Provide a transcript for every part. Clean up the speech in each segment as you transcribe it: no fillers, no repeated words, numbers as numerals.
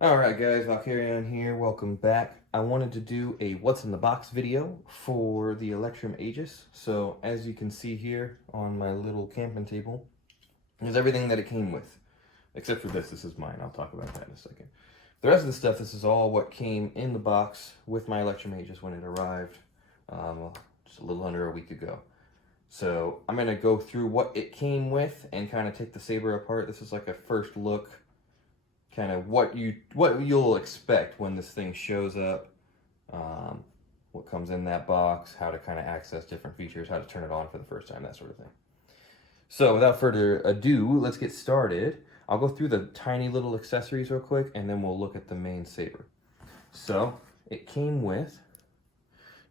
Alright guys, I'll carry on here. Welcome back. I wanted to do a what's in the box video for the Electrum Aegis. So as you can see here on my little camping table, is everything that it came with. Except for this is mine. I'll talk about that in a second. The rest of the stuff, this is all what came in the box with my Electrum Aegis when it arrived just a little under a week ago. So I'm going to go through what it came with and kind of take the Saber apart. This is like a first look, kind of what you'll expect when this thing shows up, what comes in that box, how to kind of access different features, how to turn it on for the first time, that sort of thing. So without further ado, let's get started. I'll go through the tiny little accessories real quick, and then we'll look at the main Saber. So it came with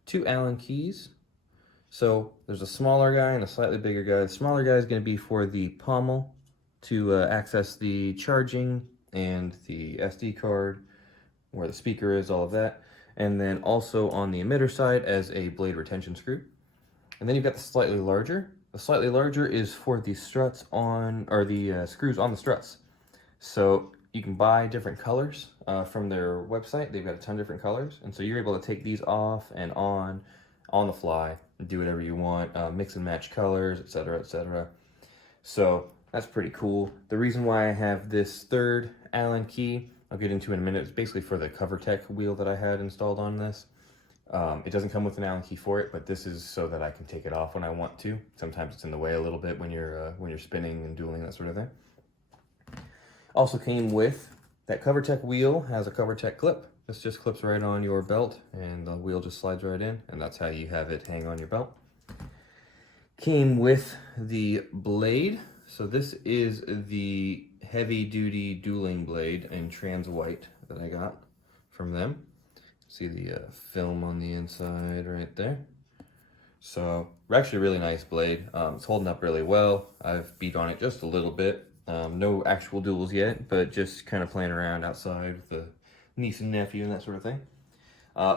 2 Allen keys. So there's a smaller guy and a slightly bigger guy. The smaller guy is going to be for the pommel to access the charging and the SD card, where the speaker is, all of that. And then also on the emitter side as a blade retention screw. And then you've got the slightly larger. The slightly larger is for the struts on, or the screws on the struts. So you can buy different colors from their website. They've got a ton of different colors. And so you're able to take these off and on the fly and do whatever you want, mix and match colors, etc., etc. So that's pretty cool. The reason why I have this third Allen key, I'll get into in a minute, it's basically for the CoverTech wheel that I had installed on this. It doesn't come with an Allen key for it, but this is so that I can take it off when I want to. Sometimes it's in the way a little bit when you're spinning and dueling, that sort of thing. Also came with that CoverTech wheel, has a CoverTech clip. This just clips right on your belt and the wheel just slides right in, and that's how you have it hang on your belt. Came with the blade. So this is the heavy duty dueling blade in trans white that I got from them. See the film on the inside right there. So actually a really nice blade. It's holding up really well. I've beat on it just a little bit. No actual duels yet, but just kind of playing around outside with the niece and nephew and that sort of thing.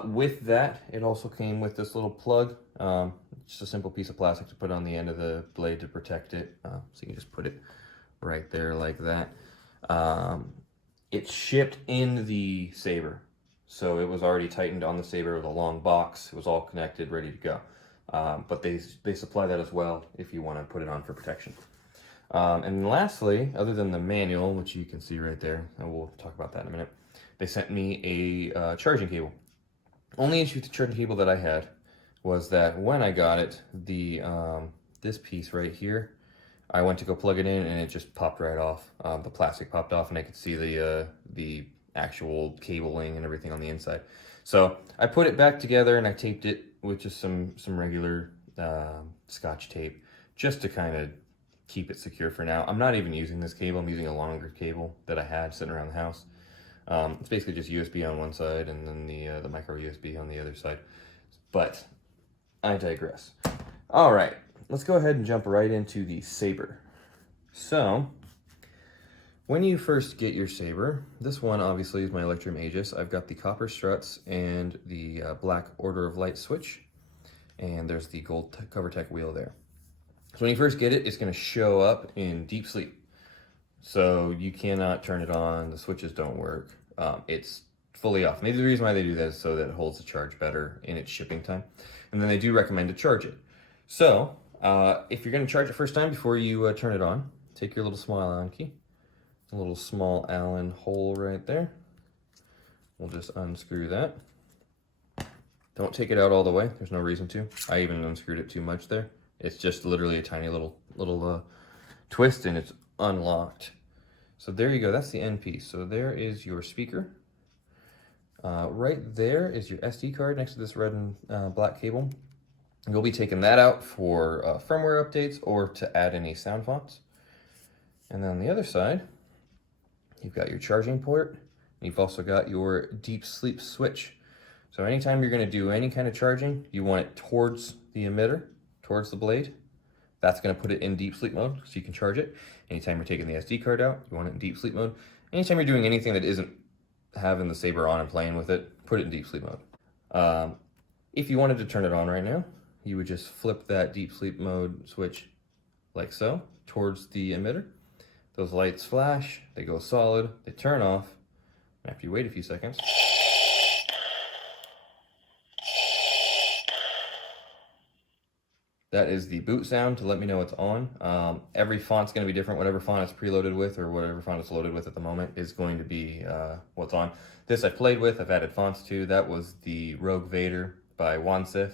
With that, it also came with this little plug. Just a simple piece of plastic to put on the end of the blade to protect it. So you can just put it right there like that. It's shipped in the Saber. So it was already tightened on the Saber with a long box. It was all connected, ready to go. But they supply that as well if you want to put it on for protection. And lastly, other than the manual, which you can see right there, and we'll talk about that in a minute, they sent me a charging cable. Only issue with the charging cable that I had was that when I got it, the this piece right here, I went to go plug it in and it just popped right off. The plastic popped off and I could see the actual cabling and everything on the inside. So I put it back together and I taped it with just some regular Scotch tape just to kind of keep it secure for now. I'm not even using this cable. I'm using a longer cable that I had sitting around the house. It's basically just USB on one side and then the micro USB on the other side. But I digress. All right, let's go ahead and jump right into the Saber. So when you first get your Saber, this one obviously is my Electrum Aegis. I've got the copper struts and the black Order of Light switch, and there's the gold CoverTech wheel there. So when you first get it, it's going to show up in deep sleep. So you cannot turn it on, the switches don't work. It's fully off. Maybe the reason why they do that is so that it holds the charge better in its shipping time. And then they do recommend to charge it. So if you're going to charge it first time before you turn it on, take your little small Allen key, a little small Allen hole right there. We'll just unscrew that. Don't take it out all the way. There's no reason to. I even unscrewed it too much there. It's just literally a tiny little twist and it's unlocked. So there you go, that's the end piece. So there is your speaker. Right there is your SD card next to this red and black cable. You'll be taking that out for firmware updates or to add any sound fonts. And then on the other side, you've got your charging port. And you've also got your deep sleep switch. So anytime you're gonna do any kind of charging, you want it towards the emitter, towards the blade. That's going to put it in deep sleep mode so you can charge it. Anytime you're taking the SD card out, you want it in deep sleep mode. Anytime you're doing anything that isn't having the Saber on and playing with it, put it in deep sleep mode. If you wanted to turn it on right now, you would just flip that deep sleep mode switch like so towards the emitter. Those lights flash, they go solid, they turn off, After you wait a few seconds, that is the boot sound to let me know it's on. Every font's going to be different. Whatever font it's preloaded with or whatever font it's loaded with at the moment is going to be what's on. This I've played with. I've added fonts to. That was the Rogue Vader by Wansif.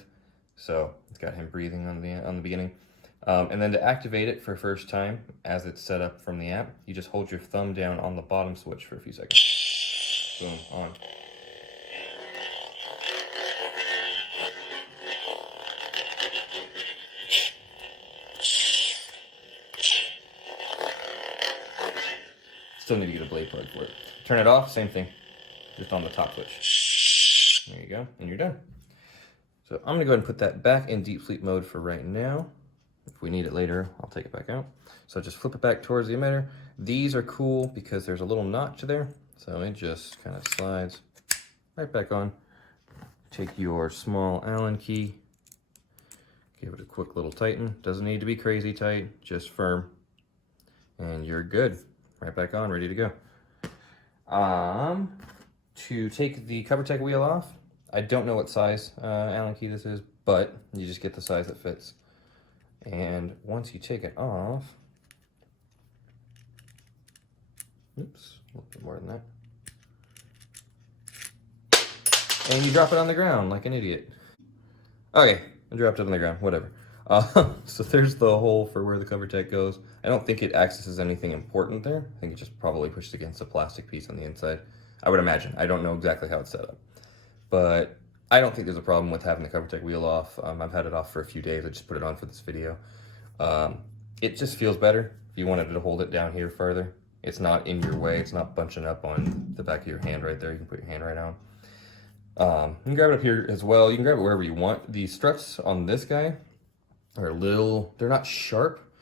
So it's got him breathing on the beginning. And then to activate it for first time, as it's set up from the app, you just hold your thumb down on the bottom switch for a few seconds. Boom, on. Still need to get a blade plug for it. Turn it off, same thing, just on the top switch. There you go, and you're done. So I'm gonna go ahead and put that back in deep sleep mode for right now. If we need it later, I'll take it back out. So just flip it back towards the emitter. These are cool because there's a little notch there. So it just kind of slides right back on. Take your small Allen key, give it a quick little tighten. Doesn't need to be crazy tight, just firm. And you're good. Right back on, ready to go. To take the CoverTech wheel off, I don't know what size Allen key this is, but you just get the size that fits. And once you take it off, oops, a little bit more than that. And you drop it on the ground like an idiot. Okay, I dropped it on the ground, whatever. So there's the hole for where the CoverTech goes. I don't think it accesses anything important there. I think it just probably pushed against a plastic piece on the inside. I would imagine. I don't know exactly how it's set up. But I don't think there's a problem with having the CoverTech wheel off. I've had it off for a few days. I just put it on for this video. It just feels better if you wanted to hold it down here further. It's not in your way. It's not bunching up on the back of your hand right there. You can put your hand right on. You can grab it up here as well. You can grab it wherever you want. The struts on this guy are they're not sharp,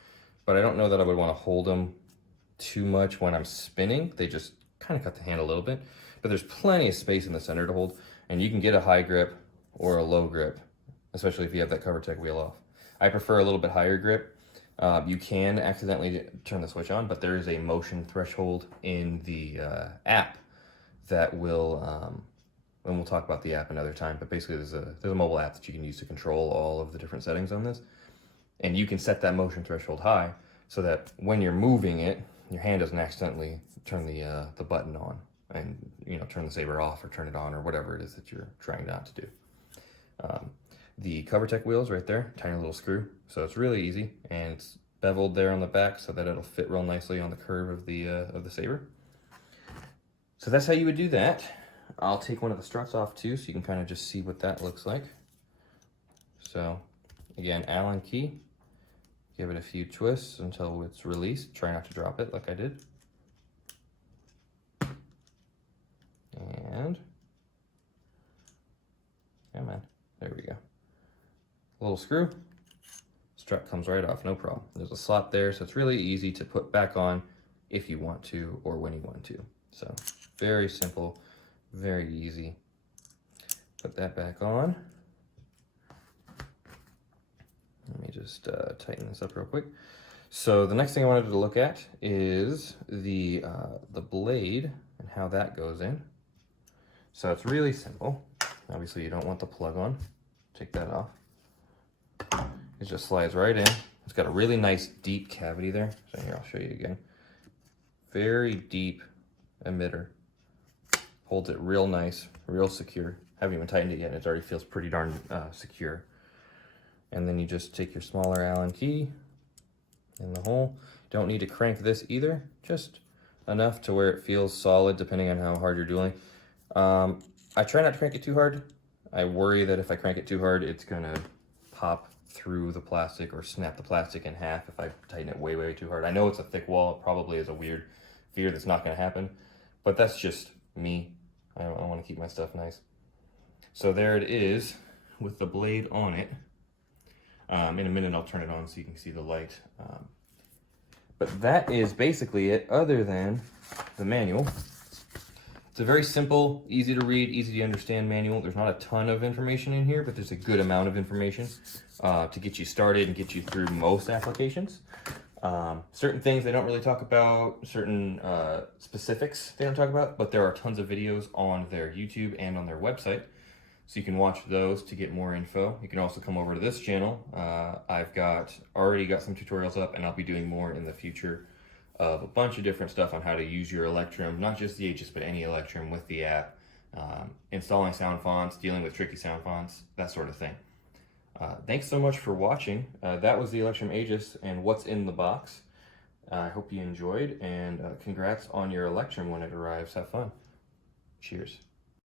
but I don't know that I would want to hold them too much when I'm spinning. They just kind of cut the hand a little bit, but there's plenty of space in the center to hold, and you can get a high grip or a low grip, especially if you have that CoverTech wheel off. I prefer a little bit higher grip. You can accidentally turn the switch on, but there is a motion threshold in the app that will, and we'll talk about the app another time, but basically there's a mobile app that you can use to control all of the different settings on this. And you can set that motion threshold high so that when you're moving it, your hand doesn't accidentally turn the button on and, you know, turn the Saber off or turn it on or whatever it is that you're trying not to do. The CoverTech wheel is right there, tiny little screw. So it's really easy, and it's beveled there on the back so that it'll fit real nicely on the curve of the Saber. So that's how you would do that. I'll take one of the struts off too, so you can kind of just see what that looks like. So again, Allen key, give it a few twists until it's released. Try not to drop it like I did. And, yeah man, there we go. Little screw, strut comes right off, no problem. There's a slot there, so it's really easy to put back on if you want to or when you want to. So very simple, very easy. Put that back on. Let me just tighten this up real quick. So the next thing I wanted to look at is the blade and how that goes in. So it's really simple. Obviously you don't want the plug on. Take that off. It just slides right in. It's got a really nice deep cavity there. So here, I'll show you again. Very deep emitter. Holds it real nice, real secure. Haven't even tightened it yet, and it already feels pretty darn secure. And then you just take your smaller Allen key in the hole. Don't need to crank this either, just enough to where it feels solid depending on how hard you're doing. I try not to crank it too hard. I worry that if I crank it too hard, it's gonna pop through the plastic or snap the plastic in half if I tighten it way, way too hard. I know it's a thick wall. It probably is a weird fear that's not gonna happen, but that's just me. I wanna keep my stuff nice. So there it is with the blade on it. In a minute I'll turn it on so you can see the light. But that is basically it, other than the manual. It's a very simple, easy to read, easy to understand manual. There's not a ton of information in here, but there's a good amount of information to get you started and get you through most applications. Certain things they don't really talk about, certain specifics they don't talk about, but there are tons of videos on their YouTube and on their website. So you can watch those to get more info. You can also come over to this channel. I've already got some tutorials up, and I'll be doing more in the future of a bunch of different stuff on how to use your Electrum, not just the Aegis, but any Electrum with the app, installing sound fonts, dealing with tricky sound fonts, that sort of thing. Thanks so much for watching. That was the Electrum Aegis and what's in the box. I hope you enjoyed, and congrats on your Electrum when it arrives. Have fun. Cheers.